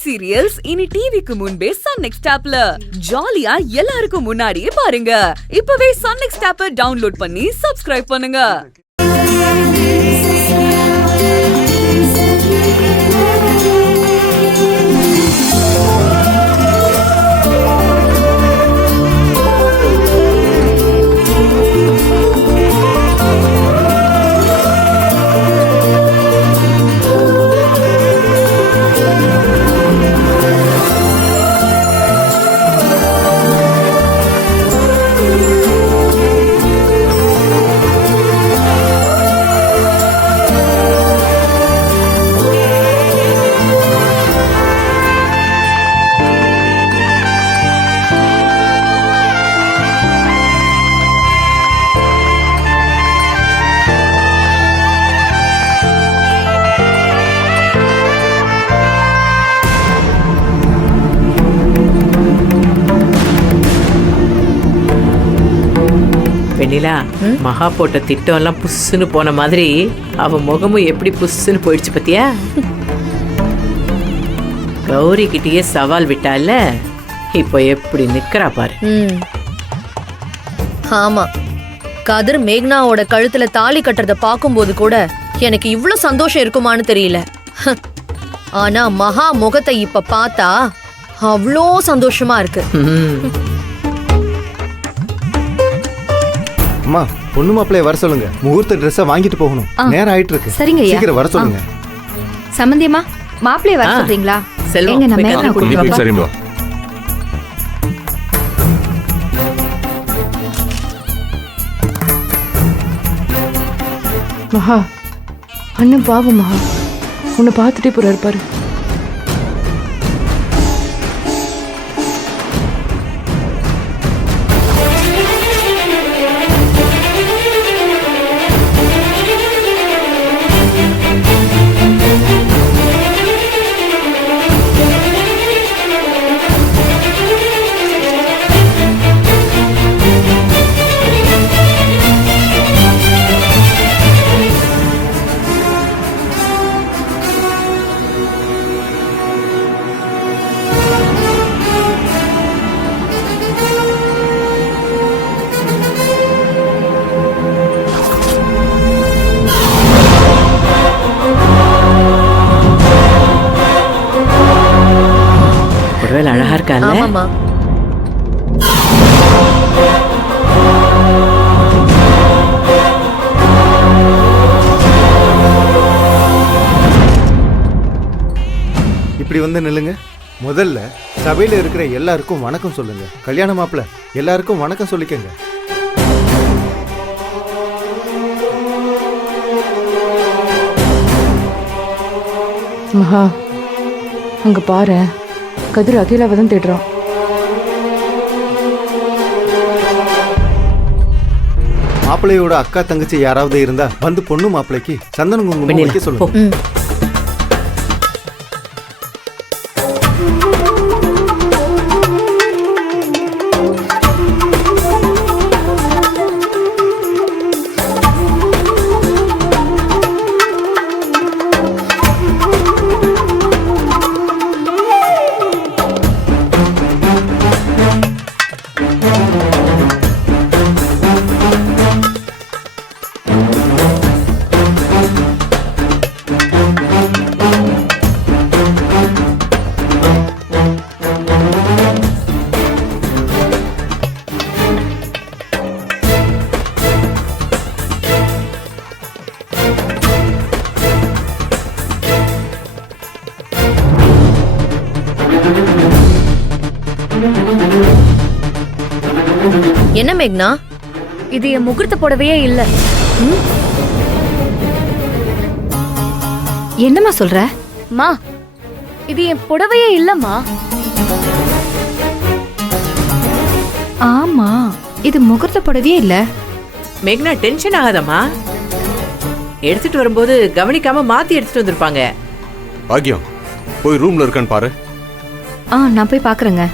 Hit serials இனி டிவிக்கு முன்பே சன் நெக்ஸ்ட் ஆப்ல ஜாலியா எல்லாருக்கும் முன்னாடியே பாருங்க. இப்பவே சன் நெக்ஸ்ட் ஆப்பை டவுன்லோட் பண்ணி சப்ஸ்கிரைப் பண்ணுங்க. வெண்ணிலா, மகா போட்ட திட்டம் எல்லாம் புஷ்ஷுன்னு போன மாதிரி அவ முகமும் எப்படி புஷ்ஷுன்னு போயிடுச்சு பத்தியா? கௌரி கிட்டயே சவால் விட்டால, இப்போ எப்படி நிக்கிறா பாரு. ஆமா, கதிர் மேக்னாவோட கழுத்துல தாலி கட்டுறத பாக்கும்போது கூட எனக்கு இவ்ளோ சந்தோஷம் இருக்குமான்னு தெரியல. ஆனா மகா முகத்தை இப்ப பார்த்தா அவ்வளோ சந்தோஷமா இருக்கு. அம்மா, பொண்ணு மாப்பிள்ளைய வர சொல்லுங்க. முகூர்த்த ட்ரெஸ்ஸை வாங்கிட்டு போகணும். நேரம் ஆயிட்டு இருக்கு. சரிங்க, சீக்கிரம் வர சொல்லுங்க. சம்பந்தியம்மா, மாப்பிள்ளைய வர சொல்றீங்களா? செல்வம், எங்க நம்ம சரிங்க. மகா, அண்ணன் பாவம் மகா, உன்னை பார்த்துட்டே போறாரு பாரு. அழகா இருக்கால. ஆமாமா, இப்படி வந்து நில்லுங்க. முதல்ல சபையில இருக்கிற எல்லாருக்கும் வணக்கம் சொல்லுங்க. கல்யாண மாப்பிள்ள எல்லாருக்கும் வணக்கம் சொல்லிக்கங்க. மகா, அங்க பாரு, கதிர் அகிலாவை தான் தேடுறான். மாப்பிள்ளையோட அக்கா தங்கச்சி யாராவது இருந்தா வந்து பொண்ணு மாப்பிள்ளைக்கு சந்தன குங்குமம் வைக்க சொல்லுங்க. என்ன மேக்னா, இது என் முகூர்த்த புடவையே இல்ல. என்னம்மா சொல்ற? மா, இது என் புடவையே இல்லம்மா. ஆமா, இது முகூர்த்த புடவையே இல்ல. மேக்னா, டென்ஷன் ஆகாதம்மா. எடுத்துட்டு வரும்போது கவனிக்காம மாத்தி எடுத்துட்டு வந்திருப்பாங்க. பாக்கியம், போய் ரூம்ல இருக்கான்னு பாரு. நான் போய் பாக்குறேங்க.